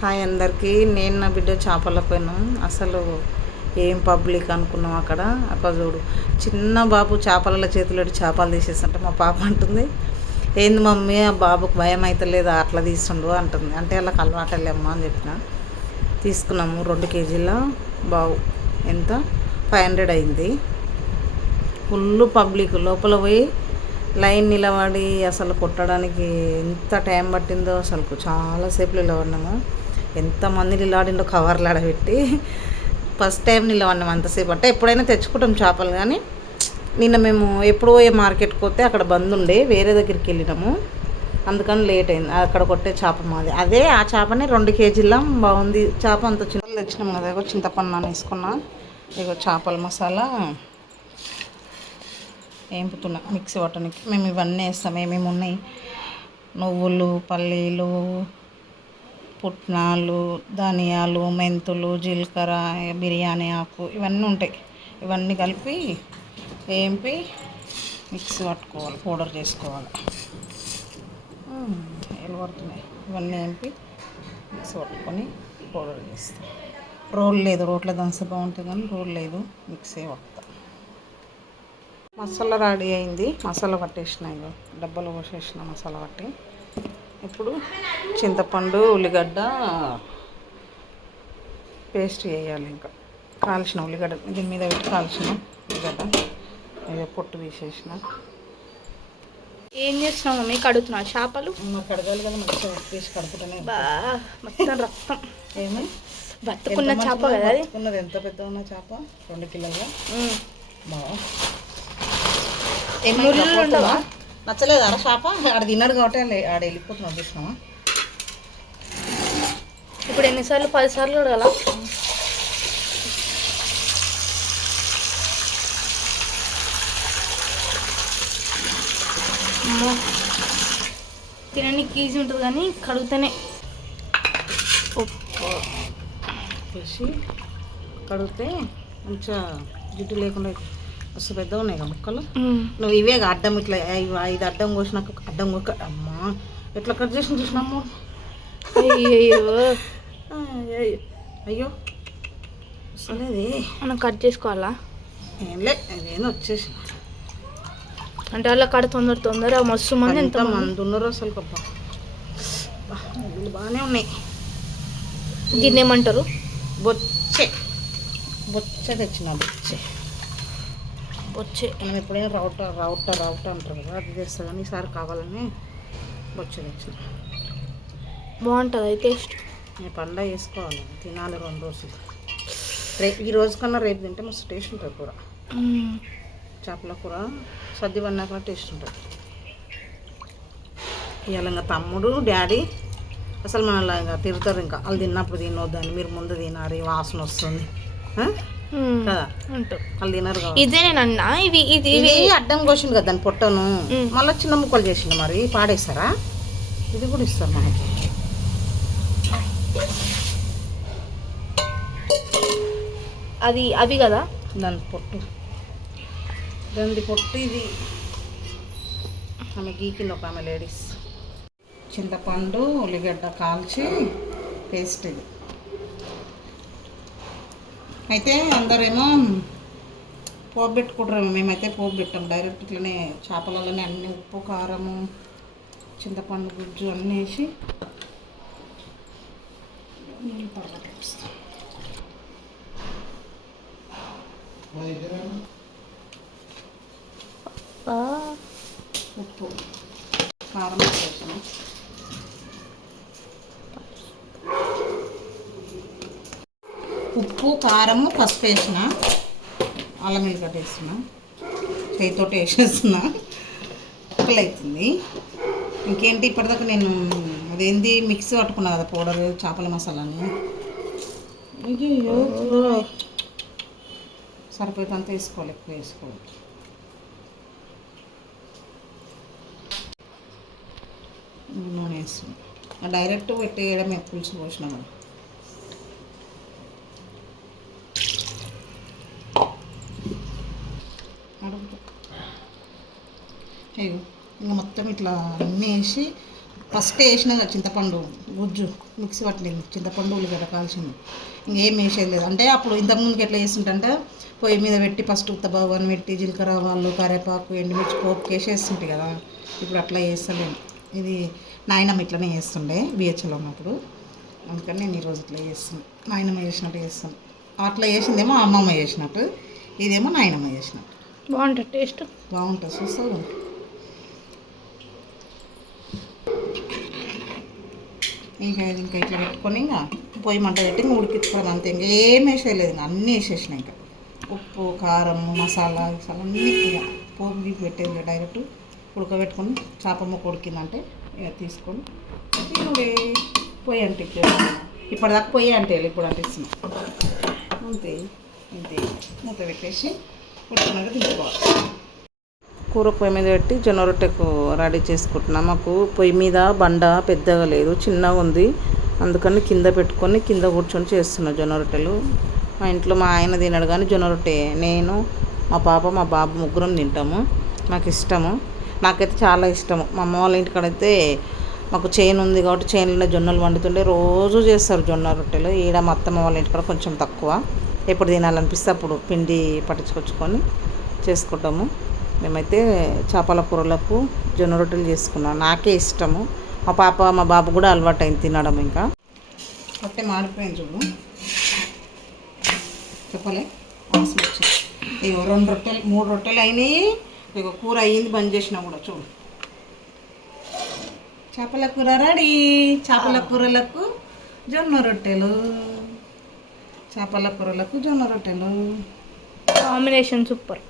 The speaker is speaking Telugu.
హాయ్ అందరికీ. నేను నా బిడ్డ చేపల పైన అసలు ఏం పబ్లిక్ అనుకున్నాం. అక్కడ చూడు, చిన్న బాబు చేపల చేతిలో చేపలు తీసేస్తుంటే మా పాప అంటుంది, ఏంది మమ్మీ ఆ బాబుకు భయం అవుతలేదు అట్లా తీస్తుండు అంటుంది. అంటే వాళ్ళకి అలవాటలేమ్మా అని చెప్పిన. తీసుకున్నాము 2 కేజీల బావు. ఎంత 500 అయింది. ఫుల్ పబ్లిక్ లోపల పోయి లైన్ నిలబడి అసలు కొట్టడానికి ఎంత టైం పట్టిందో. అసలు చాలాసేపు నిలబడినాము. ఎంతమంది నిలబడిండో కవర్లు ఆడబెట్టి. ఫస్ట్ టైం నిలబడినాము అంతసేపు. అంటే ఎప్పుడైనా తెచ్చుకుంటాం చేపలు, కానీ నిన్న మేము ఎప్పుడు పోయే మార్కెట్కి పోతే అక్కడ బంద్ ఉండే, వేరే దగ్గరికి వెళ్ళినాము. అందుకని లేట్ అయింది. అక్కడ కొట్టే చేప మాది అదే. ఆ చేపనే 2 కేజీల బాగుంది చేప. అంత చిన్నలు తెచ్చినాం కదా. ఇగో చింతపండు వేసుకున్నా. ఇగో చేపల మసాలా వేపుతున్నా మిక్సీ పట్టడానికి. మేము ఇవన్నీ వేస్తాం. ఏమేమి ఉన్నాయి, నువ్వులు, పల్లీలు, పుట్నాలు, ధనియాలు, మెంతులు, జీలకర్ర, బిర్యానీ ఆకు, ఇవన్నీ ఉంటాయి. ఇవన్నీ కలిపి వేంపి మిక్సీ పట్టుకోవాలి, పౌడర్ చేసుకోవాలి. ఏలు పడుతున్నాయి. ఇవన్నీ వేంపి మిక్సీ పట్టుకొని పౌడర్ చేస్తాం. రోల్ లేదు, రోట్లో దంచి బాగుంటుంది, కానీ రోల్ లేదు, మిక్సీ పడతా. మసాలా రెడీ అయింది. మసాలా పట్టేసిన, ఇగో డబ్బాలో పోసేసిన మసాలా పట్టి. ఇప్పుడు చింతపండు, ఉల్లిగడ్డ పేస్ట్ వేయాలి. ఇంకా కాల్చిన ఉల్లిగడ్డ దీని మీద పెట్టి కాల్చిన ఉల్లిగడ్డ ఇక పొట్టు తీసేసిన. ఏం చేస్తున్నావు మమ్మీ? కడుగుతున్నా చేపలు. కడగాలి కదా, మంచిగా తీసి కడుపుతానే మొత్తం రక్తం. ఏమి బతుకున్న చేప కదా అది. ఉన్నది ఎంత పెద్ద ఉన్న చేప, 2 కిలోగా. బాగా నచ్చలేదు అర చేప. ఆడ తిన్నాడు కాబట్టి ఆడ వెళ్ళిపోతున్నాడు చూసినావా. ఇప్పుడు ఎన్నిసార్లు? 10 సార్లు చూడాలా? తినడానికి ఈజీ ఉంటుంది, కానీ కడుగుతానే ఉప్పు వేసి కడిగితే మంచిగా జిడ్డు లేకుండా మస్తు పెద్దగా ఉన్నాయి కదా ముక్కలు. నువ్వు ఇవే అడ్డం ఇట్లా 5 అడ్డం కోసినాక అడ్డం అమ్మా ఎట్లా కట్ చేసిన చూసినాము. అయ్యో అసలేది మనం కట్ చేసుకోవాలా? ఏంలే, అదేందో వచ్చేసి అంటే అలా కడ తొందర మస్తు మంది. ఎంత మంది ఉన్నారు అసలు. కబ్బా బాగానే ఉన్నాయి. దీన్ని ఏమంటారు? బొచ్చే. బొచ్చే తెచ్చిన బొచ్చే. మనం ఎప్పుడైనా రౌట అంటారు కదా, అది తెస్తా. కానీ ఈసారి కావాలని బొచ్చే తెచ్చిన. బాగుంటుంది అది టేస్ట్. నేను పండుగ చేసుకోవాలి, తినాలి 2 రోజులు. ఈ రోజు కన్నా రేపు తింటే మస్తు టేస్ట్ ఉంటుంది కూర. చేపల కూర సద్ది పడినాక టేస్ట్ ఉంటుంది. ఇవాళ ఇంకా తమ్ముడు, డాడీ అసలు మన ఇంకా తిడతారు. ఇంకా వాళ్ళు తిన్నప్పుడు తినొద్దని, మీరు ముందు తినాలి, వాసన వస్తుంది కదా, వాళ్ళు తినరు కదా. ఇదేనేనన్నా ఇది అడ్డం కోసిండు కదా దాని పొట్టను, మళ్ళీ చిన్న ముక్కలు చేసిండు. మరి పాడేస్తారా? ఇది కూడా ఇస్తారు మనకి. అవి కదా దాని పొట్టు, దాని పొట్టు ఇది. ఆమె గీకింది ఒక ఆమె లేడీస్. చింతపండు, ఉల్లిగడ్డ కాల్చి పేస్ట్ ఇది. అయితే అందరేమో పోపు పెట్టుకుంటారేమో, మేమైతే పోపు పెట్టాం. డైరెక్ట్ ఇట్లనే చేపలలోనే అన్ని ఉప్పు, కారము, చింతపండు గుజ్జు అన్నీ వేసి పడగొట్టిస్తాం. ఉప్పు, కారం వేసాము. ఉప్పు, కారము, పసుపు వేసిన, అల్లం వెల్లిగడ్డ వేస్తున్నా, చేతితో వేసేస్తున్నా. ఉప్పులు అవుతుంది. ఇంకేంటి, ఇప్పటిదాకా నేను అదేంది మిక్సీ పట్టుకున్నా కదా పౌడర్, చేపల మసాలాని. సరిపోయేంత వేసుకోవాలి, ఎక్కువ వేసుకోవాలి. నూనె వేస్తున్నాం. డైరెక్ట్ పెట్టేయడమే, పులుసు పోసినా కదా. ఇంకా మొత్తం ఇట్లా అన్నీ వేసి ఫస్ట్ వేసిన చింతపండు గుజ్జు మిక్సీ పట్టలేదు, చింతపండు ఉల్లిగడ్డ కాల్చింది, ఇంకేం వేసేది లేదు. అంటే అప్పుడు ఇంతకుముందుకు ఎట్లా చేస్తుంటే పొయ్యి మీద పెట్టి ఫస్ట్ ఉత్తబావని పెట్టి జీలకర్ర ఆవాలు కరివేపాకు ఎండుమిర్చి పోపుకి వేసేస్తుంటాయి కదా. ఇప్పుడు అట్లా చేస్తలేను. ఇది నాయనమ్మ ఇట్లనే చేస్తుండే బిహెచ్ఎల్ ఉన్నప్పుడు, అందుకని నేను ఈరోజు ఇట్లా చేస్తాను. నాయనమ్మ చేసినట్టు చేస్తాను. అట్లా చేసిందేమో అమ్మమ్మ చేసినట్టు, ఇదేమో నాయనమ్మ చేసినట్టు. బాగుంటుంది టేస్ట్, బాగుంటుంది, చూస్తావు. ఇంకా ఇట్లా పెట్టుకొని ఇంకా పొయ్యి మంట పెట్టి ఉడికించుకోవడం అంతే. ఇంకా ఏం వేసేయలేదు, ఇంకా అన్నీ వేసేసిన. ఇంకా ఉప్పు కారం మసాలా అన్నీ ఇక పోపు గీపు పెట్టేది డైరెక్ట్ ఉడకబెట్టుకొని చేప ముక్క ఉడికిందంటే ఇక తీసుకొని పొయ్యి అంటే ఇప్పటిదాకా పొయ్యి అంటే ఇప్పుడు అంటిస్తున్నాం అంతే. ఇంతే మూత పెట్టేసి ఉడికినాక తీసుకోవాలి. కూర పొయ్యి మీద పెట్టి జొన్న రొట్టెకు రెడీ చేసుకుంటున్నాం. మాకు పొయ్యి మీద బండ పెద్దగా లేదు, చిన్నగా ఉంది, అందుకని కింద పెట్టుకొని కింద కూర్చొని చేస్తున్నా జొన్న రొట్టెలు. మా ఇంట్లో మా ఆయన తినడు కానీ జొన్న రొట్టె నేను మా పాప మా బాబు ముగ్గురం తింటాము. నాకు ఇష్టము, నాకైతే చాలా ఇష్టము. మా అమ్మ వాళ్ళ ఇంటికాడైతే మాకు చేను ఉంది కాబట్టి చేనులో జొన్నలు వండుతుండే రోజు చేస్తారు జొన్న రొట్టెలు. ఈడ మా అత్తమ్మ వాళ్ళ ఇంటికాడ కొంచెం తక్కువ, ఎప్పుడు తినాలనిపిస్తే అప్పుడు పిండి పట్టించుకొచ్చుకొని చేసుకుంటాము. మేమైతే చేపల కూరలకు జొన్న రొట్టెలు చేసుకున్నాం, నాకే ఇష్టము. మా పాప మా బాబు కూడా అలవాటు అయింది తినడం. ఇంకా రొట్టె మాడిపోయింది చూడు, చెప్పలే వాసన వచ్చింది. ఇగో 2 రొట్టెలు 3 రొట్టెలు అయినాయి. ఇక కూర అయ్యింది, బంద్ చేసినా కూడా చూడు. చేపల కూర రెడీ. చేపల కూరలకు జొన్న రొట్టెలు, చేపల కూరలకు జొన్న రొట్టెలు కాంబినేషన్ సూపర్.